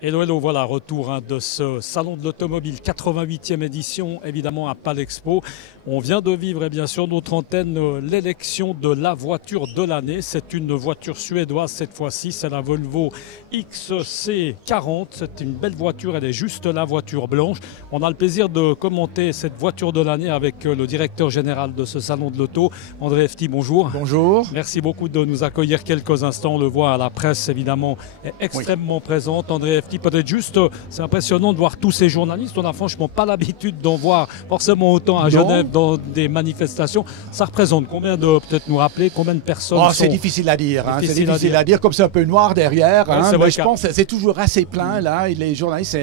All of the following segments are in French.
Hello, hello, voilà, retour de ce salon de l'automobile, 88e édition, évidemment à Palexpo. On vient de vivre, et bien sûr, notre antenne, l'élection de la voiture de l'année. C'est une voiture suédoise cette fois-ci, c'est la Volvo XC40. C'est une belle voiture, elle est juste la voiture blanche. On a le plaisir de commenter cette voiture de l'année avec le directeur général de ce salon de l'auto, André Efti, bonjour. Bonjour. Merci beaucoup de nous accueillir quelques instants. On le voit à la presse, évidemment, est extrêmement présente. André Efti, peut-être juste, c'est impressionnant de voir tous ces journalistes. On n'a franchement pas l'habitude d'en voir forcément autant à Genève dans des manifestations. Ça représente combien de, peut-être nous rappeler, combien de personnes C'est difficile à dire. C'est difficile à dire, comme c'est un peu noir derrière. Mais je pense que c'est toujours assez plein là. Et les journalistes,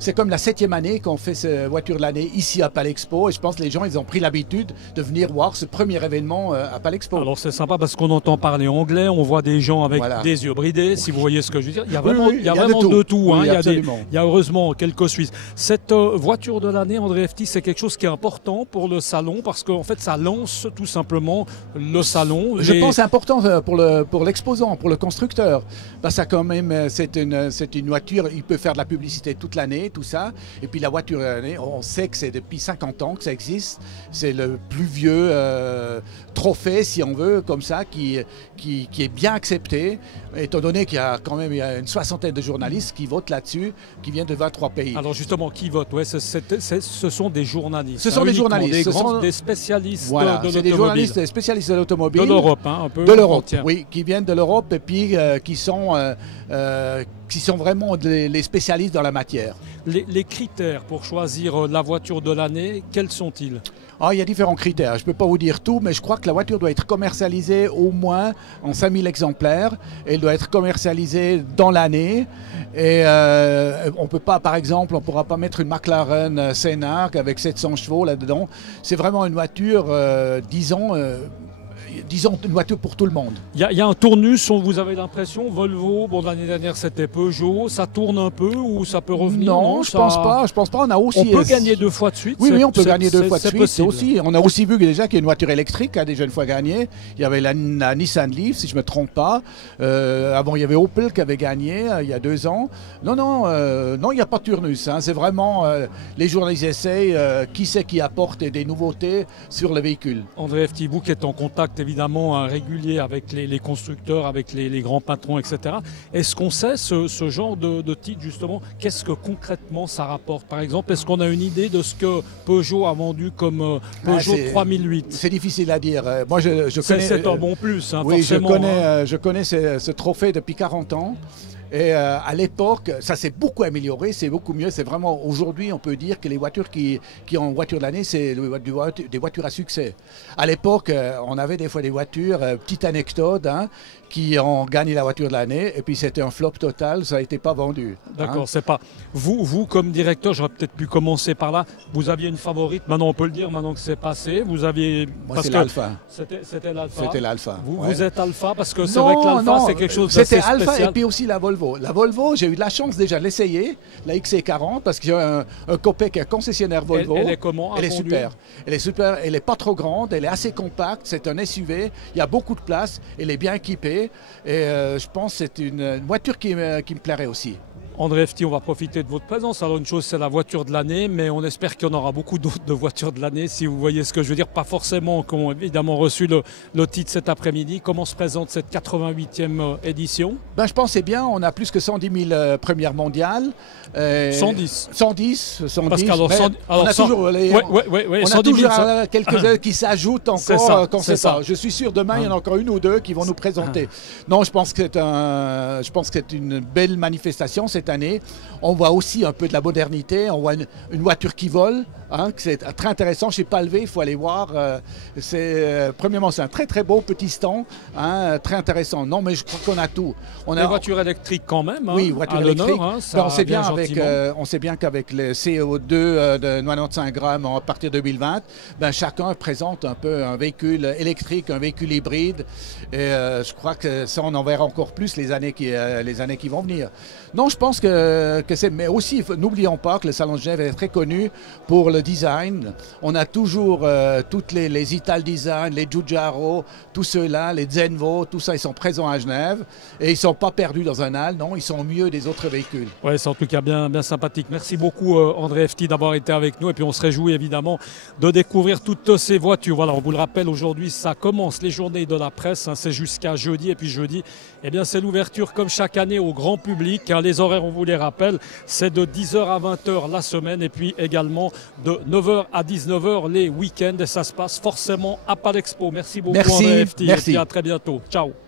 c'est comme la 7e année qu'on fait cette voiture de l'année ici à Palexpo. Et je pense que les gens, ils ont pris l'habitude de venir voir ce premier événement à Palexpo. Alors c'est sympa parce qu'on entend parler anglais, on voit des gens avec des yeux bridés, si vous voyez ce que je veux dire. Il y a vraiment, il y a vraiment de tout. Oui, il y a heureusement quelques Suisses. Cette voiture de l'année, André Efti, c'est quelque chose qui est important pour le salon parce qu'en fait ça lance tout simplement le salon. Je pense que c'est important pour l'exposant, pour le constructeur. Parce que quand même, c'est une voiture, il peut faire de la publicité toute l'année, tout ça. Et puis la voiture de l'année, on sait que c'est depuis 50 ans que ça existe. C'est le plus vieux trophée, si on veut, comme ça, qui est bien accepté, étant donné qu'il y a quand même une soixantaine de journalistes qui votent là-dessus, qui viennent de 23 pays. Alors justement, qui vote? Ce sont des journalistes. Ce sont des journalistes. Des spécialistes de l'automobile. C'est des journalistes spécialistes de l'automobile. De l'Europe, un peu. De l'Europe, oui, qui viennent de l'Europe et puis qui sont vraiment les spécialistes dans la matière. Les critères pour choisir la voiture de l'année, quels sont-ils? Il y a différents critères. Je ne peux pas vous dire tout, mais je crois que la voiture doit être commercialisée au moins en 5000 exemplaires. Elle doit être commercialisée dans l'année. Et on peut pas, par exemple, on ne pourra pas mettre une McLaren Senna avec 700 chevaux là-dedans. C'est vraiment une voiture, disons, une voiture pour tout le monde. Il y a un tournus, vous avez l'impression, Volvo, bon l'année dernière c'était Peugeot, ça tourne un peu ou ça peut revenir? Non, je pense pas. On peut gagner 2 fois de suite. Oui, on peut gagner 2 fois de suite possible. aussi. On a aussi vu déjà qu'il y a une voiture électrique qui a déjà une fois gagné. Il y avait la Nissan Leaf, si je ne me trompe pas. Avant, il y avait Opel qui avait gagné il y a 2 ans. Non, il n'y a pas de tournus. C'est vraiment, les journalistes essayent qui c'est qui apporte des nouveautés sur le véhicule. André Efti, vous qui êtes en contact évidemment régulier avec les constructeurs, avec les grands patrons, etc. Est-ce qu'on sait ce genre de titre justement, qu'est-ce que concrètement ça rapporte? Par exemple, est-ce qu'on a une idée de ce que Peugeot a vendu comme Peugeot 3008? C'est difficile à dire. Moi, je connais. C'est un bon plus, oui, forcément. Je connais ce trophée depuis 40 ans. Et à l'époque, ça s'est beaucoup amélioré, c'est beaucoup mieux. C'est vraiment, aujourd'hui, on peut dire que les voitures qui ont voiture de l'année, c'est des voitures à succès. À l'époque, on avait des fois des voitures, petite anecdote, qui ont gagné la voiture de l'année, et puis c'était un flop total, ça n'a été pas vendu. D'accord, c'est pas... Vous, comme directeur, j'aurais peut-être pu commencer par là, vous aviez une favorite, maintenant on peut le dire, maintenant que c'est passé, vous aviez... Moi, c'est l'Alpha. C'était l'Alpha. C'était l'Alpha. Vous êtes Alpha, parce que c'est vrai que l'Alpha, c'est quelque chose d'assez spécial. C'était Alpha, et puis aussi la Volvo. La Volvo, j'ai eu de la chance déjà de l'essayer, la XC40, parce que j'ai un copain qui est concessionnaire Volvo. Elle est comment? Elle est super. Elle est super, elle n'est pas trop grande, elle est assez compacte, c'est un SUV, il y a beaucoup de place, elle est bien équipée. Et je pense que c'est une voiture qui me plairait aussi. André Efti, on va profiter de votre présence. Alors une chose, c'est la voiture de l'année, mais on espère qu'il y en aura beaucoup d'autres de voitures de l'année, si vous voyez ce que je veux dire. Pas forcément qui ont évidemment reçu le titre cet après-midi. Comment se présente cette 88e édition? Je pense que c'est bien. On a plus que 110 000 premières mondiales. 110. 110. Parce qu'alors, on a toujours, quelques-uns qui s'ajoutent encore quand c'est ça. Je suis sûr demain, il y en a encore une ou deux qui vont nous présenter. Non, je pense que c'est une belle manifestation cette année. On voit aussi un peu de la modernité, on voit une voiture qui vole, c'est très intéressant. Chez Palvé, il faut aller voir. Premièrement, c'est un très très beau petit stand, très intéressant. Non, mais je crois qu'on a tout. On a voiture électrique quand même. Oui, voiture électrique. On sait bien qu'avec le CO2 de 95 grammes à partir de 2020, chacun présente un peu un véhicule électrique, un véhicule hybride. Et je crois que ça, on en verra encore plus les années qui vont venir. Non, je pense que c'est... Mais aussi, n'oublions pas que le Salon de Genève est très connu pour le design. On a toujours toutes les Ital Design, les Giugiaro, tous ceux-là, les Zenvo, tout ça, ils sont présents à Genève. Et ils ne sont pas perdus dans un hall, non, ils sont au mieux des autres véhicules. Oui, c'est en tout cas bien, bien sympathique. Merci beaucoup André Efti d'avoir été avec nous. Et puis on se réjouit évidemment de découvrir toutes ces voitures. Voilà, on vous le rappelle, aujourd'hui, ça commence les journées de la presse. Hein, c'est jusqu'à jeudi. Et puis jeudi, eh bien, c'est l'ouverture comme chaque année au grand public. Hein, les horaires, on vous les rappelle, c'est de 10h à 20h la semaine. Et puis également de 9h à 19h les week-ends. Et ça se passe forcément à Palexpo. Merci beaucoup André Efti. Merci. Et puis à très bientôt. Ciao.